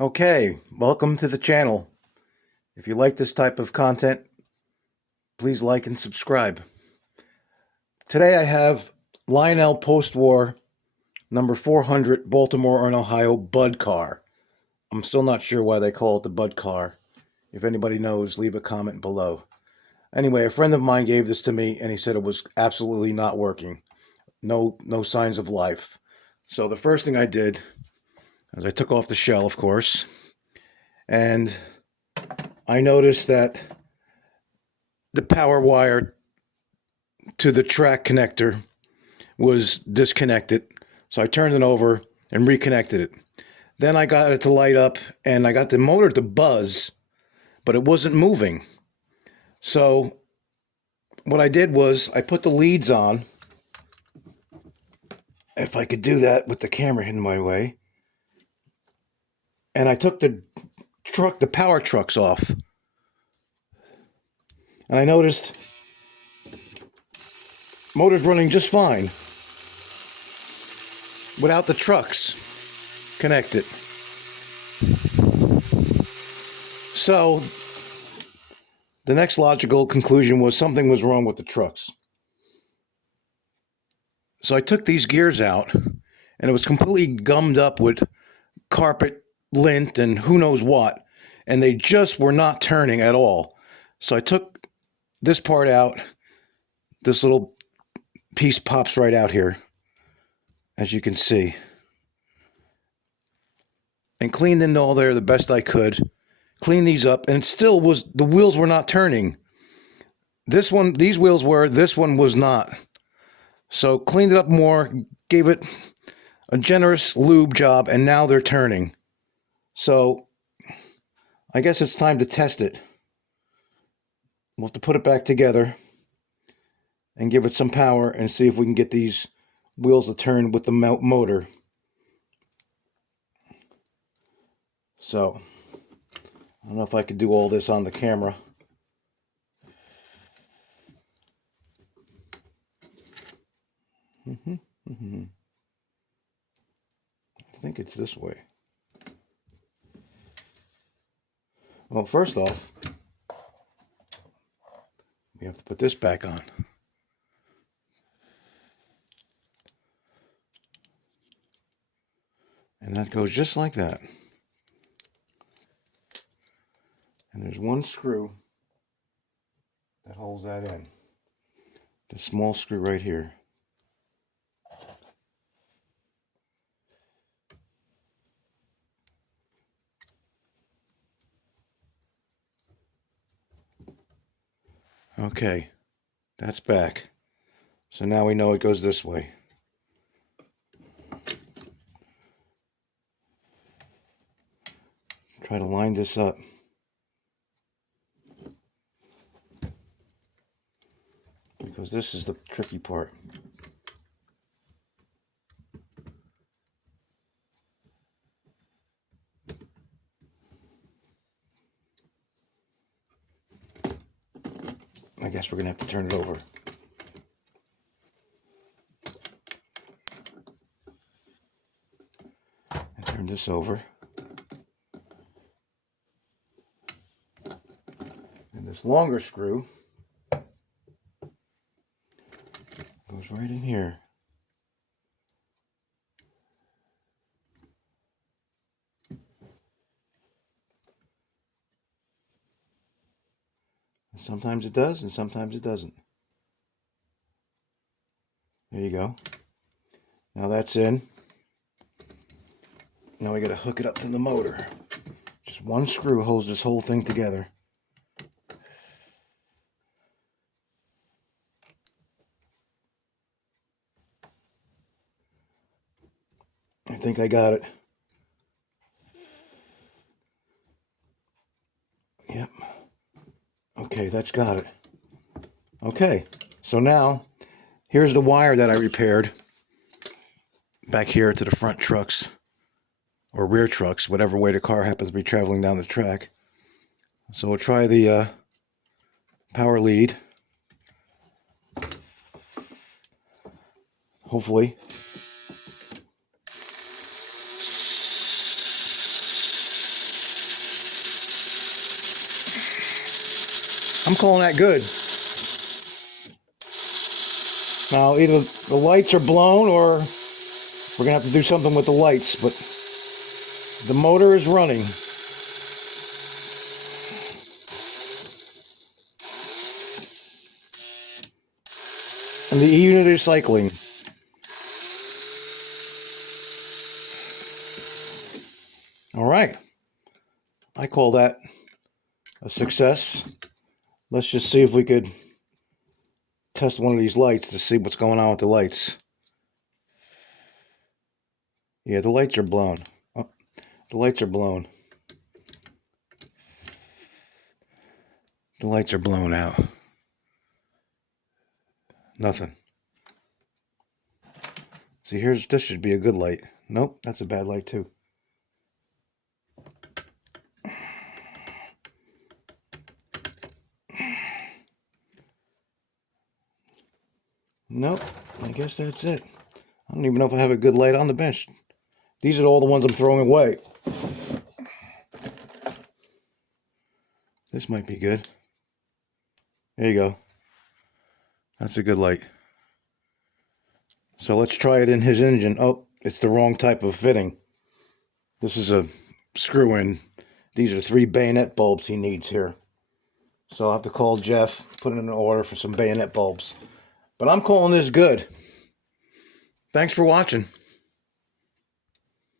Okay, welcome to the channel. If you like this type of content, please like and subscribe. Today I have Lionel post-war number 400 Baltimore and Ohio Bud car. I'm still not sure why they call it the Bud car. If anybody knows, leave a comment below. Anyway, a friend of mine gave this to me and he said it was absolutely not working. No signs of life. So the first thing I did is I took off the shell, of course, and I noticed that the power wire to the track connector was disconnected. So I turned it over and reconnected it. Then I got it to light up and I got the motor to buzz, but it wasn't moving. So what I did was I put the leads on. If I could do that with the camera in my way. And I took the power trucks off. And I noticed motor's running just fine without the trucks connected. So the next logical conclusion was something was wrong with the trucks. So I took these gears out and it was completely gummed up with carpet lint and who knows what, and they just were not turning at all. So I took this part out. This little piece pops right out here, as you can see, and cleaned into all there the best I could. Cleaned these up, and it still was, the wheels were not turning. These wheels were, this one was not. So cleaned it up more, gave it a generous lube job, and now they're turning. So I guess it's time to test it. We'll have to put it back together and give it some power and see if we can get these wheels to turn with the motor. So I don't know if I could do all this on the camera. I think it's this way. Well, first off, we have to put this back on. And that goes just like that. And there's one screw that holds that in. The small screw right here. Okay, that's back. So now we know it goes this way. Try to line this up. Because this is the tricky part. I guess we're going to have to turn it over. And turn this over. And this longer screw goes right in here. And sometimes it does, and sometimes it doesn't. There you go. Now that's in. Now we got to hook it up to the motor. Just one screw holds this whole thing together. I think I got it. Yep. Okay, that's got it. Okay, so now here's the wire that I repaired back here to the front trucks or rear trucks, whatever way the car happens to be traveling down the track. So we'll try the power lead. Hopefully. I'm calling that good. Now, either the lights are blown or we're going to have to do something with the lights, but the motor is running. And the E-unit is cycling. All right. I call that a success. Let's just see if we could test one of these lights to see what's going on with the lights. Yeah, the lights are blown. Oh, the lights are blown. The lights are blown out. Nothing. See, this should be a good light. Nope, that's a bad light too. Nope, I guess that's it. I don't even know if I have a good light on the bench. These are all the ones I'm throwing away. This might be good. There you go. That's a good light. So let's try it in his engine. Oh, it's the wrong type of fitting. This is a screw-in. These are 3 bayonet bulbs he needs here. So I'll have to call Jeff, put in an order for some bayonet bulbs. But I'm calling this good. Thanks for watching.